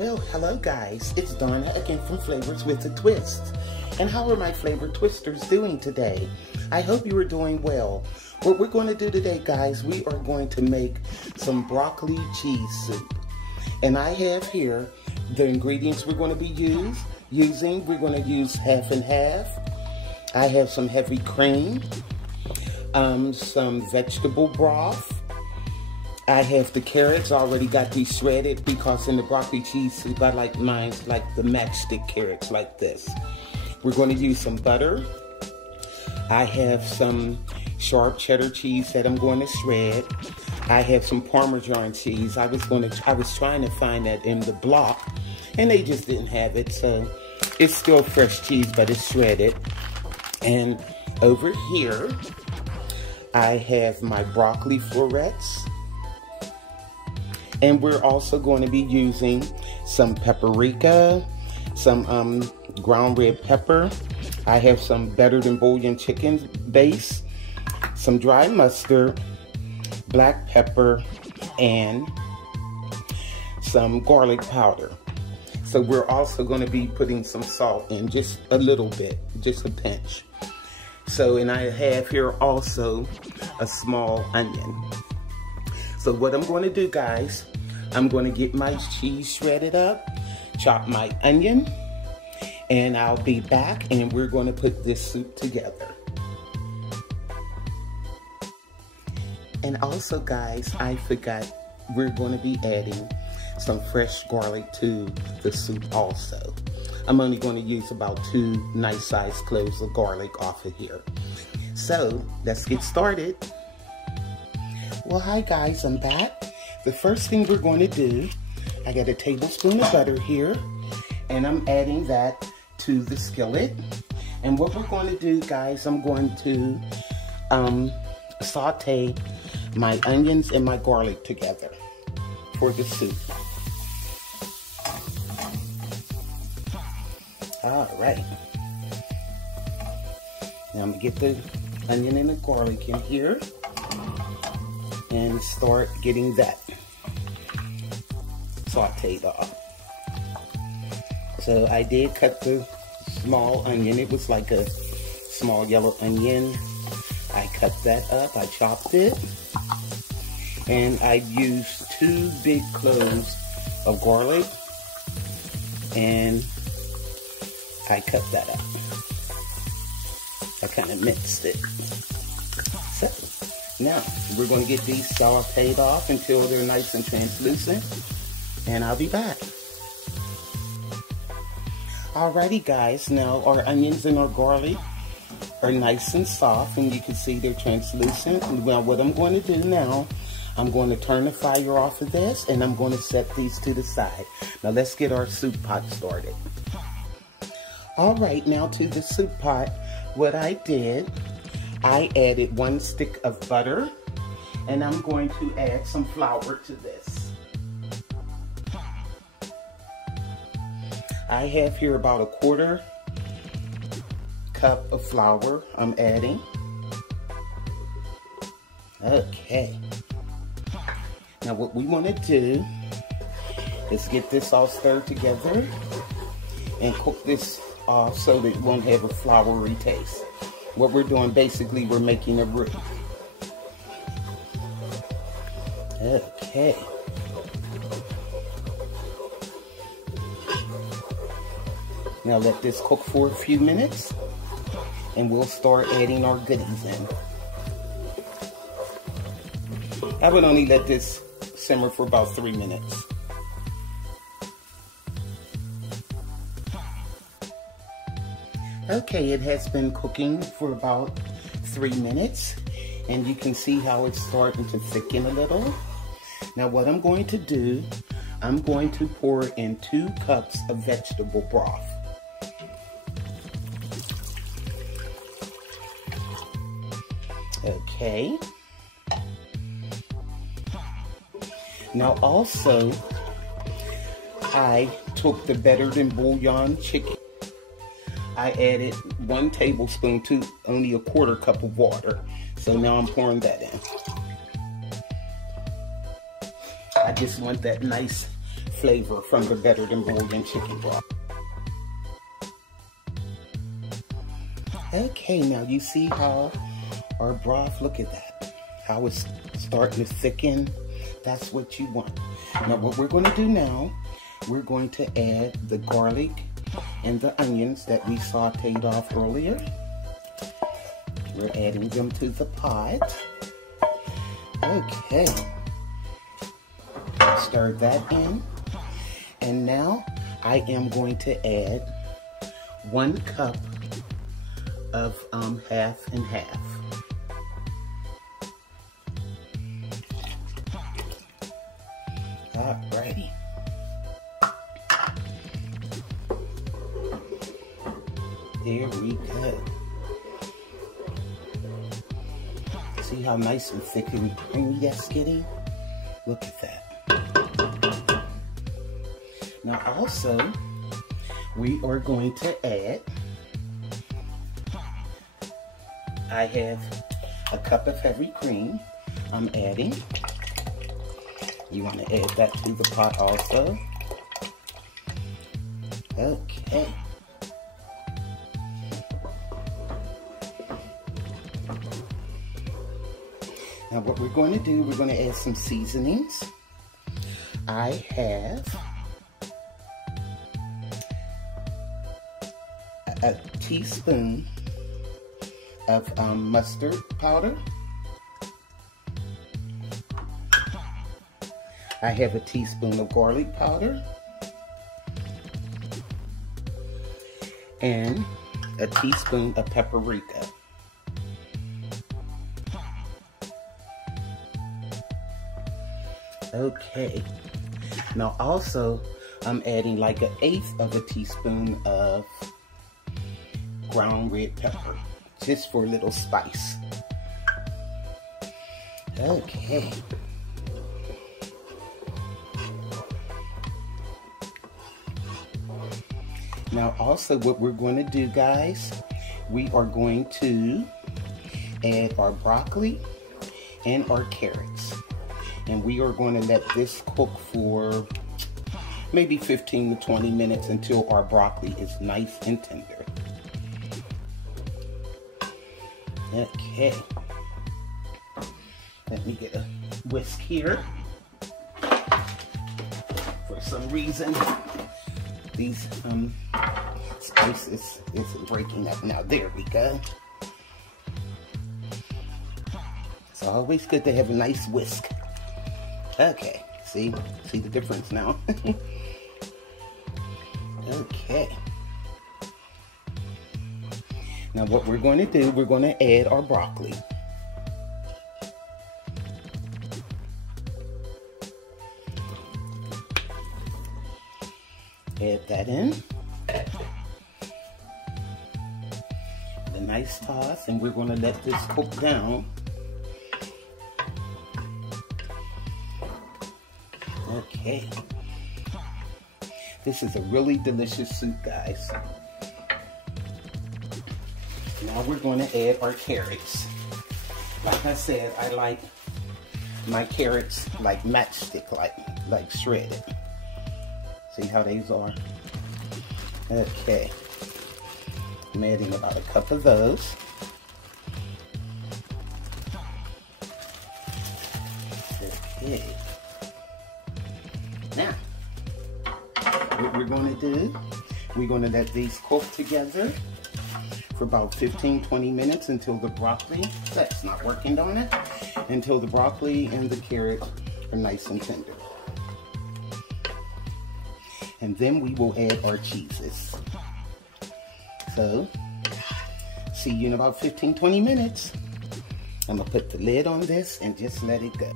Well, hello guys, it's Donna again from Flavors with a Twist. And how are my flavor twisters doing today? I hope you are doing well. What we're going to do today, guys, we are going to make some broccoli cheese soup. And I have here the ingredients we're going to be using. We're going to use half and half. I have some heavy cream, some vegetable broth. I have the carrots. I already got these shredded because in the broccoli cheese soup, I like mine like the matchstick carrots like this. We're going to use some butter. I have some sharp cheddar cheese that I'm going to shred. I have some Parmesan cheese. I was trying to find that in the block, and they just didn't have it. So it's still fresh cheese, but it's shredded. And over here, I have my broccoli florets. And we're also going to be using some paprika, some ground red pepper. I have some better than bouillon chicken base, some dry mustard, black pepper, and some garlic powder. So we're also going to be putting some salt in, just a little bit, just a pinch. So, and I have here also a small onion. So what I'm going to do, guys, I'm going to get my cheese shredded up, chop my onion, and I'll be back and we're going to put this soup together. And also, guys, I forgot we're going to be adding some fresh garlic to the soup also. I'm only going to use about 2 nice sized cloves of garlic off of here. So let's get started. Well, hi guys, I'm back. The first thing we're going to do, I got a tablespoon of butter here, and I'm adding that to the skillet. And what we're going to do, guys, I'm going to saute my onions and my garlic together for the soup. All right. Now I'm going to get the onion and the garlic in here and start getting that sauteed off. So I did cut the small onion. It was like a small yellow onion. I cut that up, I chopped it, and I used 2 big cloves of garlic, and I cut that up. I kind of mixed it. So now we're going to get these sauteed off until they're nice and translucent, and I'll be back. Alrighty guys, now our onions and our garlic are nice and soft, and you can see they're translucent. Well, what I'm going to do now, I'm going to turn the fire off of this, and I'm going to set these to the side. Now let's get our soup pot started. Alright, now to the soup pot, what I did, I added 1 stick of butter, and I'm going to add some flour to this. I have here about 1/4 cup of flour I'm adding. Okay. Now what we want to do is get this all stirred together and cook this off so that it won't have a floury taste. What we're doing, basically, we're making a roux. Okay. Now let this cook for a few minutes, and we'll start adding our goodies in. I would only let this simmer for about 3 minutes. Okay, it has been cooking for about 3 minutes, and you can see how it's starting to thicken a little. Now what I'm going to do, I'm going to pour in 2 cups of vegetable broth. Okay. Now also, I took the better than bouillon chicken. I added 1 tablespoon to only 1/4 cup of water. So now I'm pouring that in. I just want that nice flavor from the Better Than Bouillon chicken broth. Okay, now you see how our broth, look at that, how it's starting to thicken. That's what you want. Now what we're going to do now, we're going to add the garlic and the onions that we sauteed off earlier. We're adding them to the pot. Okay. Stir that in. And now I am going to add 1 cup of half and half. Alrighty. There we go. See how nice and thick and creamy that's getting? Look at that. Now also, we are going to add, I have a cup of heavy cream I'm adding. You want to add that to the pot also. Okay. Now what we're going to do, we're going to add some seasonings. I have a teaspoon of mustard powder. I have a teaspoon of garlic powder. And a teaspoon of paprika. Okay. Now also, I'm adding like 1/8 of a teaspoon of ground red pepper, just for a little spice. Okay. Now also what we're going to do, guys, we are going to add our broccoli and our carrots. And we are going to let this cook for maybe 15 to 20 minutes until our broccoli is nice and tender. Okay. Let me get a whisk here. For some reason, these spices isn't breaking up. Now there we go. It's always good to have a nice whisk. Okay, see the difference now. Okay. Now what we're going to do, we're going to add our broccoli. Add that in. A nice toss, and we're going to let this cook down. Okay. This is a really delicious soup, guys. Now we're going to add our carrots. Like I said, I like my carrots like matchstick, like shredded. See how these are? Okay. I'm adding about a cup of those. Okay. Now, what we're going to do, we're going to let these cook together for about 15-20 minutes until the broccoli, that's not working, don't it? Until the broccoli and the carrot are nice and tender. And then we will add our cheeses. So, see you in about 15-20 minutes. I'm going to put the lid on this and just let it go.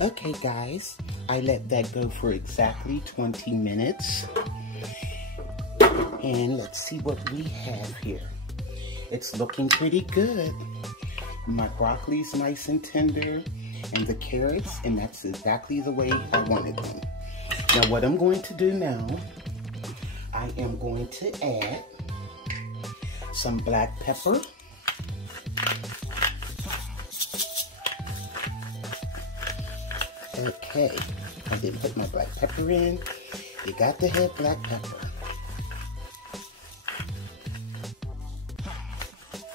Okay guys, I let that go for exactly 20 minutes. And let's see what we have here. It's looking pretty good. My broccoli's nice and tender, and the carrots, and that's exactly the way I wanted them. Now what I'm going to do now, I am going to add some black pepper. Okay, I didn't put my black pepper in. You got to have black pepper.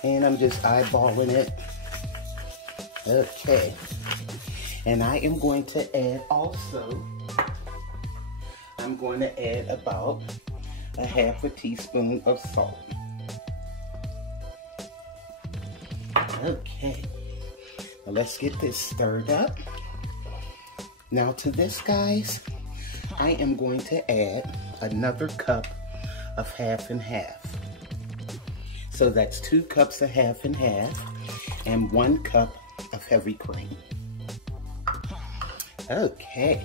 And I'm just eyeballing it. Okay. And I am going to add also, I'm going to add about a half a teaspoon of salt. Okay. Now let's get this stirred up. Now to this, guys, I am going to add another cup of half and half. So that's 2 cups of half and half and 1 cup of heavy cream. Okay.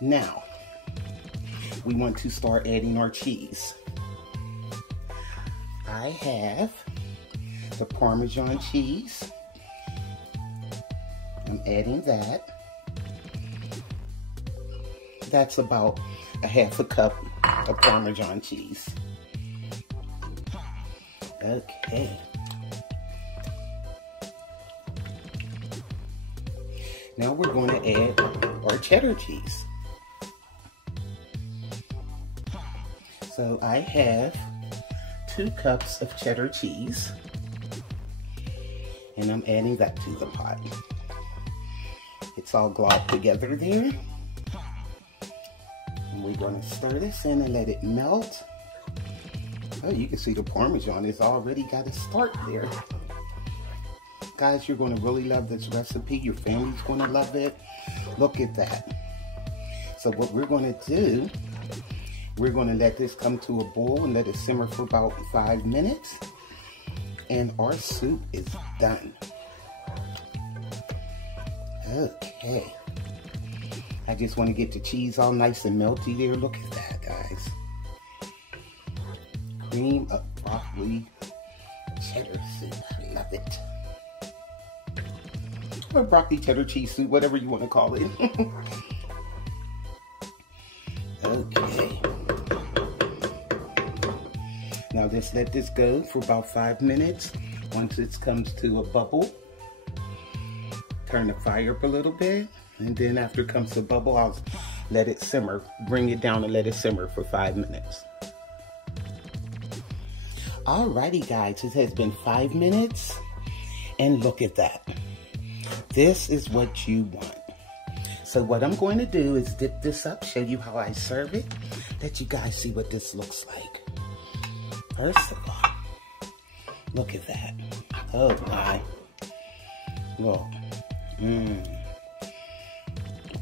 Now, we want to start adding our cheese. I have the Parmesan cheese. I'm adding that. That's about a half a cup of Parmesan cheese. Okay. Now we're going to add our cheddar cheese. So I have 2 cups of cheddar cheese, and I'm adding that to the pot. It's all globbed together there. And we're going to stir this in and let it melt. Oh, you can see the Parmesan has already got a start there. Guys, you're going to really love this recipe. Your family's going to love it. Look at that. So what we're going to do, we're going to let this come to a boil and let it simmer for about 5 minutes. And our soup is done. Okay. I just want to get the cheese all nice and melty there. Look at that, guys. Cream of broccoli cheddar soup. I love it. Or broccoli cheddar cheese soup, whatever you want to call it. Okay. Now just let this go for about 5 minutes. Once it comes to a bubble, turn the fire up a little bit. And then after it comes to a bubble, I'll let it simmer. Bring it down and let it simmer for 5 minutes. Alrighty, guys, it has been 5 minutes. And look at that. This is what you want. So what I'm going to do is dip this up, show you how I serve it, let you guys see what this looks like. First of all, look at that. Oh my. Look.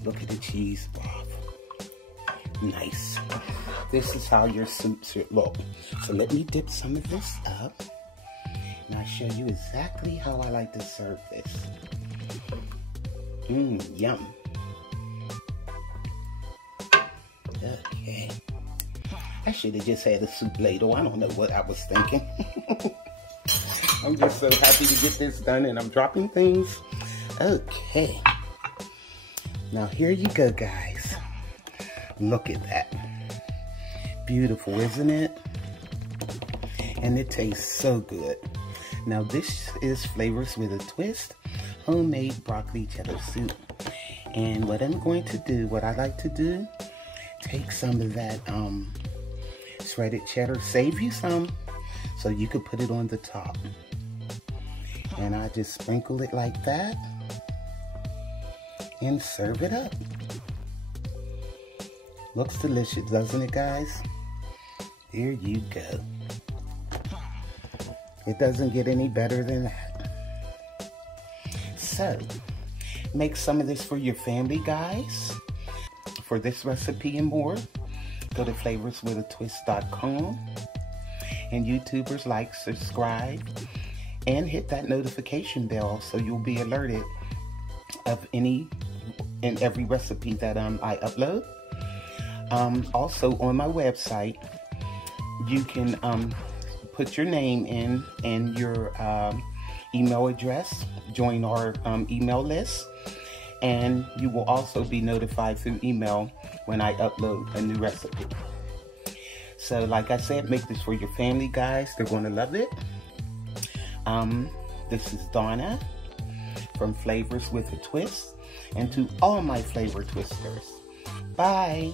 Look at the cheese broth. Nice. This is how your soup should look. So let me dip some of this up, and I'll show you exactly how I like to serve this. Yum. Okay. I should have just had a soup ladle. I don't know what I was thinking. I'm just so happy to get this done, and I'm dropping things. Okay. Now here you go, guys. Look at that. Beautiful, isn't it? And it tastes so good. Now this is Flavors with a Twist, homemade broccoli cheddar soup. And what I'm going to do, what I like to do, take some of that shredded cheddar, save you some, so you could put it on the top. And I just sprinkle it like that and serve it up. Looks delicious, doesn't it, guys? There you go. It doesn't get any better than that. So, make some of this for your family, guys. For this recipe and more, go to flavorswithatwist.com. And YouTubers, like, subscribe, and hit that notification bell so you'll be alerted of any and every recipe that I upload. Also on my website, you can put your name in and your email address, join our email list, and you will also be notified through email when I upload a new recipe. So like I said, make this for your family, guys. They're going to love it. This is Donna from Flavors with a Twist, and to all my flavor twisters. Bye.